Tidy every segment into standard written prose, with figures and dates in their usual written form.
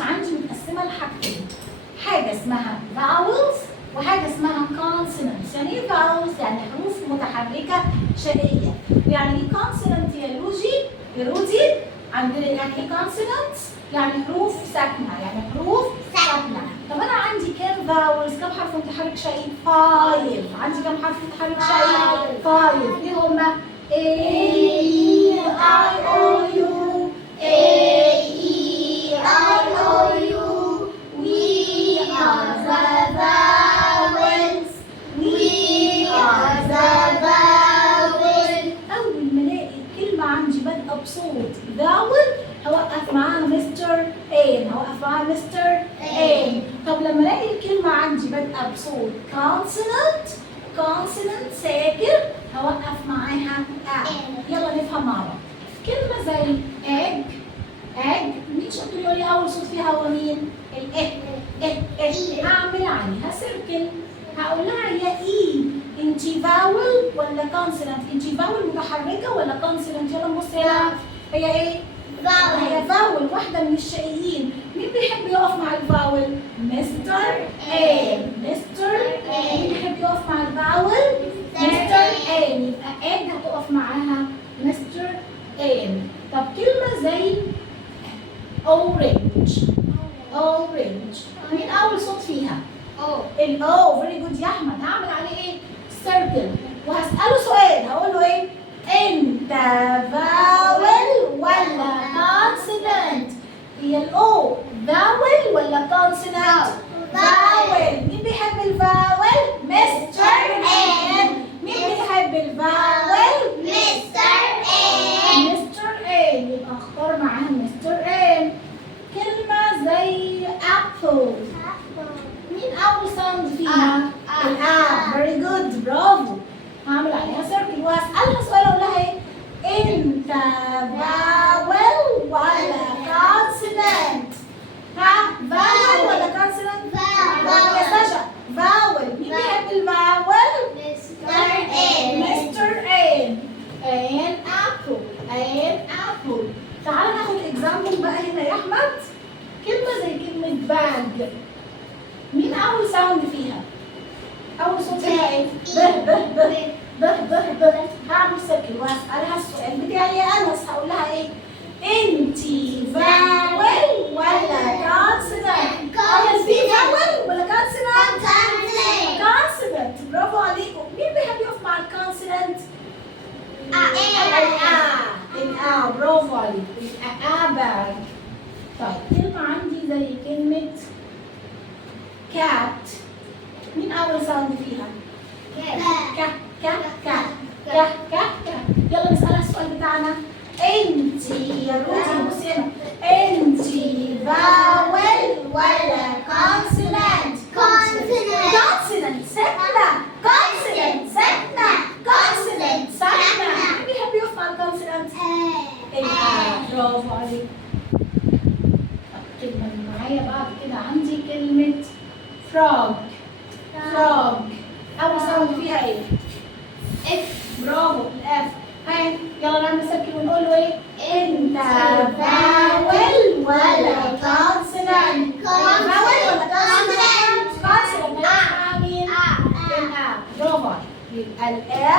عندي متقسمه لحاجتين، حاجه اسمها vowels وحاجه اسمها consonants. يعني ايه vowels؟ يعني حروف متحركه شقيه. يعني ايه consonant يا رودي؟ عندنا يعني ايه consonants؟ يعني حروف ساكنه، يعني حروف ساكنه. طب انا عندي كام vowels؟ كم حرف متحرك شقي؟ 5. عندي كم حرف متحرك شقي؟ 5. ايه هما؟ A E I O U A E I O U. We are the vowels. We are the vowels. أول ما ألاقي الكلمة عندي بادئة بصوت vowel هوقف معاها مستر ان، هوقف معاها مستر ان. طب لما الاقي الكلمة عندي بادئة بصوت consonant ساكن هوقف معاها يلا نفهم مع بعض. كلمة زي egg مين شاطر يقول لي أول صوت فيها هو مين؟ هعمل عليها سيركل، هقول لها يا إي أنتِ فاول ولا كونسونانت؟ أنتِ فاول متحركة ولا كونسونانت؟ يلا نبص هنا، هي إيه؟ فاول. هي فاول، واحدة من الشقيين. مين بيحب يقف مع الفاول؟ مستر إيه. مين بيحب يقف مع الفاول؟ مستر إيه. يبقى إد هتقف معاها مستر إيه. طب كلمة زي orange مين أول صوت فيها؟ الأو. فيري جود يا أحمد. هعمل عليه إيه؟ سيركل وهسأله سؤال، هقول له إيه؟ أنت فاول ولا كونسونانت؟ هي الأو فاول ولا كونسونانت؟ فاول. مين بيحب الفاول؟ مستر إن. مين بيحب الفاول؟ مستر إن. يبقى اختار معاها مستر إن. كلمة زي apple مين أول ساوند فيها؟ فيري جود برافو. هعمل عليها سيركل وهسألها سؤال أقول لها إيه؟ أنت فاول ولا كونسونانت؟ فاول ولا كونسونانت؟ فاول. يا ساشا فاول. مين بيحب الفاول؟ مستر إن. an apple. تعالى ناخد اكزامبل بقى هنا يا احمد. كلمه زي كلمه باج مين اول ساوند فيها؟ اول صوت فيها ايه؟ ب. هعمل سيركل وهسالها السؤال بتاعي انا، بس هقول لها ايه؟ انتي فاول ولا كونسونانت؟ في فاول ولا كونسونانت؟ كونسونانت. برافو عليكم. مين بيحب يقف مع الكونسونانت؟ برافو عليك. باج. طيب كلمة عندي زي كلمة كات مين أول ساوند فيها؟ كات. يلا نسألها السؤال بتاعنا. انتي يا روتي بصي هنا، انتي فاول ولا كونسونانت؟ كونسونانت ساكنة. مين بيحب يقف مع الكونسونانت؟ برافو عليك. كلمة معايا بعد كده عندي كلمة frog أول ساوند فيها إيه؟ برافو الإف. هاي يلا نعمل سيركل ونقول له إيه؟ أنت فاول ولا كونسونانت؟ فاول ولا كونسونانت؟ كونسونانت. مين؟ برافو عليك. يبقى الآ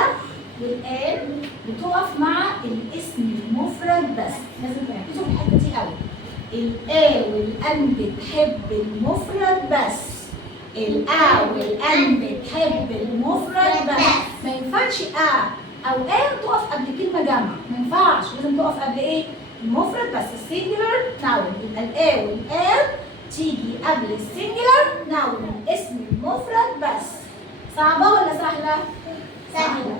والآن بتقف مع الاسم المفرد بس. لازم تركزوا في الحتة دي قوي. الآ والأن بتحب المفرد بس. الآ والأن بتحب المفرد بس. ما ينفعش أو آن تقف قبل كلمة جمع، ما ينفعش. لازم تقف قبل إيه؟ المفرد بس. السنجلر ناون. يبقى الآ والآن تيجي قبل السنجلر ناون الاسم المفرد بس. صعبة ولا سهلة؟ سهلة.